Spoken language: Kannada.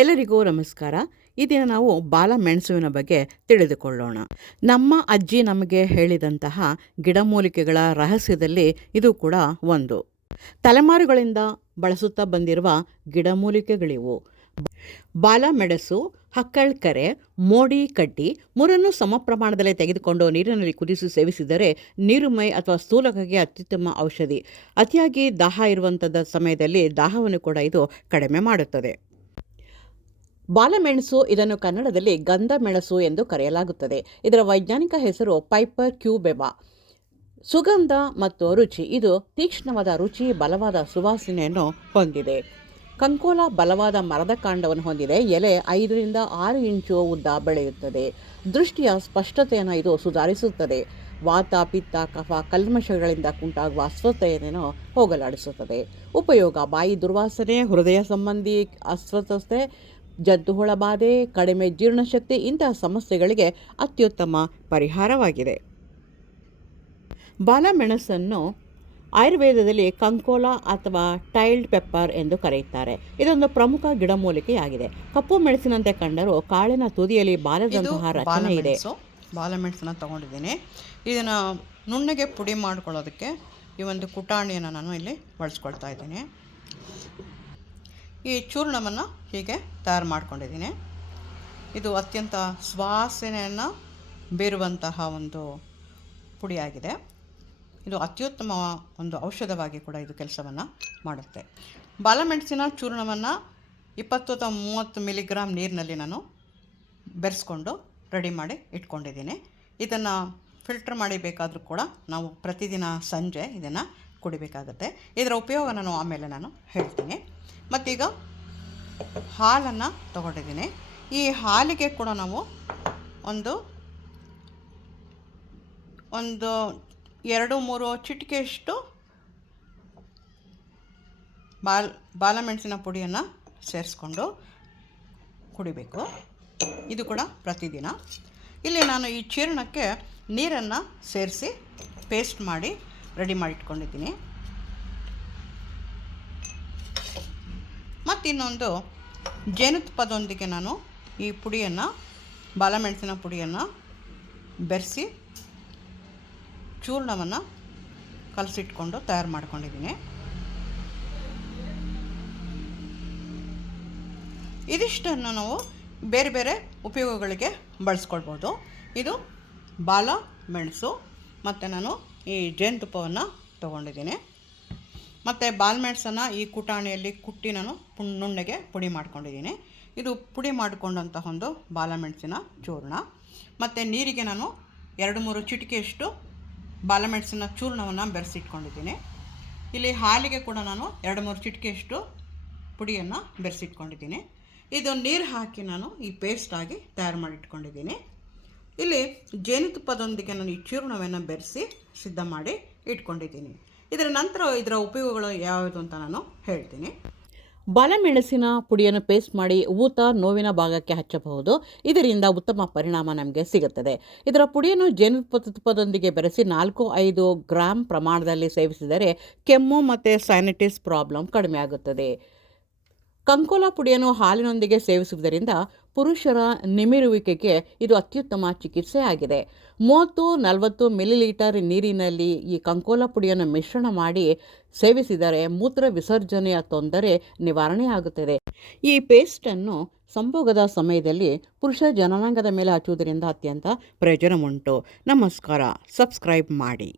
ಎಲ್ಲರಿಗೂ ನಮಸ್ಕಾರ. ಈ ದಿನ ನಾವು ಬಾಲಮೆಣಸುವಿನ ಬಗ್ಗೆ ತಿಳಿದುಕೊಳ್ಳೋಣ. ನಮ್ಮ ಅಜ್ಜಿ ನಮಗೆ ಹೇಳಿದಂತಹ ಗಿಡಮೂಲಿಕೆಗಳ ರಹಸ್ಯದಲ್ಲಿ ಇದು ಕೂಡ ಒಂದು. ತಲೆಮಾರುಗಳಿಂದ ಬಳಸುತ್ತಾ ಬಂದಿರುವ ಗಿಡಮೂಲಿಕೆಗಳಿವು. ಬಾಲಮೆಣಸು, ಹಕ್ಕಳ್ಕರೆ, ಮೋಡಿ ಕಡ್ಡಿ ಮೂರನ್ನು ಸಮ ಪ್ರಮಾಣದಲ್ಲಿ ತೆಗೆದುಕೊಂಡು ನೀರಿನಲ್ಲಿ ಕುದಿಸಿ ಸೇವಿಸಿದರೆ ನೀರುಮೈ ಅಥವಾ ಸ್ಥೂಲತೆಗೆ ಅತ್ಯುತ್ತಮ ಔಷಧಿ. ಅತಿಯಾಗಿ ದಾಹ ಇರುವಂಥದ್ದು ಸಮಯದಲ್ಲಿ ದಾಹವನ್ನು ಕೂಡ ಇದು ಕಡಿಮೆ ಮಾಡುತ್ತದೆ. ಬಾಲಮೆಣಸು, ಇದನ್ನು ಕನ್ನಡದಲ್ಲಿ ಗಂಧ ಮೆಣಸು ಎಂದು ಕರೆಯಲಾಗುತ್ತದೆ. ಇದರ ವೈಜ್ಞಾನಿಕ ಹೆಸರು ಪೈಪರ್ ಕ್ಯೂಬೆಬಾ. ಸುಗಂಧ ಮತ್ತು ರುಚಿ, ಇದು ತೀಕ್ಷ್ಣವಾದ ರುಚಿ, ಬಲವಾದ ಸುವಾಸನೆಯನ್ನು ಹೊಂದಿದೆ. ಕಂಕೋಲ ಬಲವಾದ ಮರದ ಕಾಂಡವನ್ನು ಹೊಂದಿದೆ. ಎಲೆ 5 ರಿಂದ 6 ಇಂಚು ಉದ್ದ ಬೆಳೆಯುತ್ತದೆ. ದೃಷ್ಟಿಯ ಸ್ಪಷ್ಟತೆಯನ್ನು ಇದು ಸುಧಾರಿಸುತ್ತದೆ. ವಾತ, ಪಿತ್ತ, ಕಫ, ಕಲ್ಮಶಗಳಿಂದ ಉಂಟಾಗುವ ಅಸ್ವಸ್ಥತೆಯನ್ನು ಹೋಗಲಾಡಿಸುತ್ತದೆ. ಉಪಯೋಗ: ಬಾಯಿ ದುರ್ವಾಸನೆ, ಹೃದಯ ಸಂಬಂಧಿ ಅಸ್ವಸ್ಥತೆ, ಜಂತುಹುಳ ಬಾಧೆ, ಕಡಿಮೆ ಜೀರ್ಣಶಕ್ತಿ ಇಂತಹ ಸಮಸ್ಯೆಗಳಿಗೆ ಅತ್ಯುತ್ತಮ ಪರಿಹಾರವಾಗಿದೆ. ಬಾಲಮೆಣಸನ್ನು ಆಯುರ್ವೇದದಲ್ಲಿ ಕಂಕೋಲ ಅಥವಾ ಟೈಲ್ಡ್ ಪೆಪ್ಪರ್ ಎಂದು ಕರೆಯುತ್ತಾರೆ. ಇದೊಂದು ಪ್ರಮುಖ ಗಿಡಮೂಲಿಕೆಯಾಗಿದೆ. ಕಪ್ಪು ಮೆಣಸಿನಂತೆ ಕಂಡರೂ ಕಾಳಿನ ತುದಿಯಲ್ಲಿ ಬಾಲದಂತಹ ರಚನೆ ಇದೆ. ಬಾಲಮೆಣಸನ್ನು ತಗೊಂಡಿದ್ದೀನಿ. ಇದನ್ನು ನುಣ್ಣಗೆ ಪುಡಿ ಮಾಡ್ಕೊಳ್ಳೋದಕ್ಕೆ ಈ ಒಂದು ಕುಟಾಣಿಯನ್ನು ನಾನು ಇಲ್ಲಿ ಬಳಸ್ಕೊಳ್ತಾ ಇದ್ದೀನಿ. ಈ ಚೂರ್ಣವನ್ನು ಹೀಗೆ ತಯಾರು ಮಾಡ್ಕೊಂಡಿದ್ದೀನಿ. ಇದು ಅತ್ಯಂತ ಸುವಾಸನೆಯನ್ನು ಬೀರುವಂತಹ ಒಂದು ಪುಡಿಯಾಗಿದೆ. ಇದು ಅತ್ಯುತ್ತಮ ಒಂದು ಔಷಧವಾಗಿ ಕೂಡ ಇದು ಕೆಲಸವನ್ನು ಮಾಡುತ್ತೆ. ಬಾಲಮೆಣಸಿನ ಚೂರ್ಣವನ್ನು 20-30 ಮಿಲಿಗ್ರಾಮ್ ನೀರಿನಲ್ಲಿ ನಾನು ಬೆರೆಸ್ಕೊಂಡು ರೆಡಿ ಮಾಡಿ ಇಟ್ಕೊಂಡಿದ್ದೀನಿ. ಇದನ್ನು ಫಿಲ್ಟರ್ ಮಾಡಿ ಬೇಕಾದರೂ ಕೂಡ ನಾವು ಪ್ರತಿದಿನ ಸಂಜೆ ಇದನ್ನು ಕುಡಿಬೇಕಾಗುತ್ತೆ. ಇದರ ಉಪಯೋಗ ಆಮೇಲೆ ನಾನು ಹೇಳ್ತೀನಿ. ಮತ್ತೀಗ ಹಾಲನ್ನು ತಗೊಂಡಿದ್ದೀನಿ. ಈ ಹಾಲಿಗೆ ಕೂಡ ನಾವು ಒಂದು 2-3 ಚಿಟಿಕೆಯಷ್ಟು ಬಾಲಮೆಣಸಿನ ಪುಡಿಯನ್ನು ಸೇರಿಸ್ಕೊಂಡು ಕುಡಿಬೇಕು. ಇದು ಕೂಡ ಪ್ರತಿದಿನ. ಇಲ್ಲಿ ನಾನು ಈ ಚೂರ್ಣಕ್ಕೆ ನೀರನ್ನು ಸೇರಿಸಿ ಪೇಸ್ಟ್ ಮಾಡಿ ರೆಡಿ ಮಾಡಿಟ್ಕೊಂಡಿದ್ದೀನಿ. ಮತ್ತಿನ್ನೊಂದು ಜೇನುತುಪ್ಪದೊಂದಿಗೆ ನಾನು ಈ ಪುಡಿಯನ್ನು, ಬಾಲಮೆಣಸಿನ ಪುಡಿಯನ್ನು ಬೆರೆಸಿ ಚೂರ್ಣವನ್ನು ಕಲಸಿಟ್ಕೊಂಡು ತಯಾರು ಮಾಡ್ಕೊಂಡಿದ್ದೀನಿ. ಇದಿಷ್ಟನ್ನು ನಾವು ಬೇರೆ ಬೇರೆ ಉಪಯೋಗಗಳಿಗೆ ಬಳಸ್ಕೊಳ್ಬೋದು. ಇದು ಬಾಲಮೆಣಸು ಮತ್ತು ನಾನು ಈ ಜೇನುತುಪ್ಪವನ್ನು ತೊಗೊಂಡಿದ್ದೀನಿ. ಮತ್ತು ಬಾಲಮೆಣಸನ್ನು ಈ ಕುಟಾಣಿಯಲ್ಲಿ ಕುಟ್ಟಿ ನಾನು ನುಣ್ಣಗೆ ಪುಡಿ ಮಾಡ್ಕೊಂಡಿದ್ದೀನಿ. ಇದು ಪುಡಿ ಮಾಡಿಕೊಂಡಂತಹ ಒಂದು ಬಾಲಮೆಣಸಿನ ಚೂರ್ಣ. ಮತ್ತು ನೀರಿಗೆ ನಾನು 2-3 ಚಿಟಿಕೆಯಷ್ಟು ಬಾಲಮೆಣಸಿನ ಚೂರ್ಣವನ್ನು ಬೆರೆಸಿಟ್ಕೊಂಡಿದ್ದೀನಿ. ಇಲ್ಲಿ ಹಾಲಿಗೆ ಕೂಡ ನಾನು 2-3 ಚಿಟಿಕೆಯಷ್ಟು ಪುಡಿಯನ್ನು ಬೆರೆಸಿಟ್ಕೊಂಡಿದ್ದೀನಿ. ಇದು ನೀರು ಹಾಕಿ ನಾನು ಈ ಪೇಸ್ಟಾಗಿ ತಯಾರು ಮಾಡಿಟ್ಕೊಂಡಿದ್ದೀನಿ. ಇಲ್ಲಿ ಜೇನುತುಪ್ಪದೊಂದಿಗೆ ನಾನು ಈ ಚೂರ್ಣವನ್ನು ಬೆರೆಸಿ ಸಿದ್ಧ ಮಾಡಿ ಇಟ್ಕೊಂಡಿದ್ದೀನಿ. ಇದರ ನಂತರ ಇದರ ಉಪಯೋಗಗಳು ಯಾವುದು ಅಂತ ನಾನು ಹೇಳ್ತೀನಿ. ಬಾಲಮೆಣಸಿನ ಪುಡಿಯನ್ನು ಪೇಸ್ಟ್ ಮಾಡಿ ಊತ, ನೋವಿನ ಭಾಗಕ್ಕೆ ಹಚ್ಚಬಹುದು. ಇದರಿಂದ ಉತ್ತಮ ಪರಿಣಾಮ ನಮಗೆ ಸಿಗುತ್ತದೆ. ಇದರ ಪುಡಿಯನ್ನು ಜೇನುತುಪ್ಪದೊಂದಿಗೆ ಬೆರೆಸಿ 4-5 ಗ್ರಾಮ್ ಪ್ರಮಾಣದಲ್ಲಿ ಸೇವಿಸಿದರೆ ಕೆಮ್ಮು ಮತ್ತು ಸೈನಟಿಸ್ ಪ್ರಾಬ್ಲಮ್ ಕಡಿಮೆ ಆಗುತ್ತದೆ. ಕಂಕೋಲ ಪುಡಿಯನ್ನು ಹಾಲಿನೊಂದಿಗೆ ಸೇವಿಸುವುದರಿಂದ ಪುರುಷರ ನಿಮಿರುವಿಕೆಗೆ ಇದು ಅತ್ಯುತ್ತಮ ಚಿಕಿತ್ಸೆ ಆಗಿದೆ. 30-40 ಮಿಲಿಲೀಟರ್ ನೀರಿನಲ್ಲಿ ಈ ಕಂಕೋಲ ಪುಡಿಯನ್ನು ಮಿಶ್ರಣ ಮಾಡಿ ಸೇವಿಸಿದರೆ ಮೂತ್ರ ವಿಸರ್ಜನೆಯ ತೊಂದರೆ ನಿವಾರಣೆಯಾಗುತ್ತದೆ. ಈ ಪೇಸ್ಟನ್ನು ಸಂಭೋಗದ ಸಮಯದಲ್ಲಿ ಪುರುಷ ಜನನಾಂಗದ ಮೇಲೆ ಹಚ್ಚುವುದರಿಂದ ಅತ್ಯಂತ ಪ್ರಯೋಜನವುಂಟು. ನಮಸ್ಕಾರ. ಸಬ್ಸ್ಕ್ರೈಬ್ ಮಾಡಿ.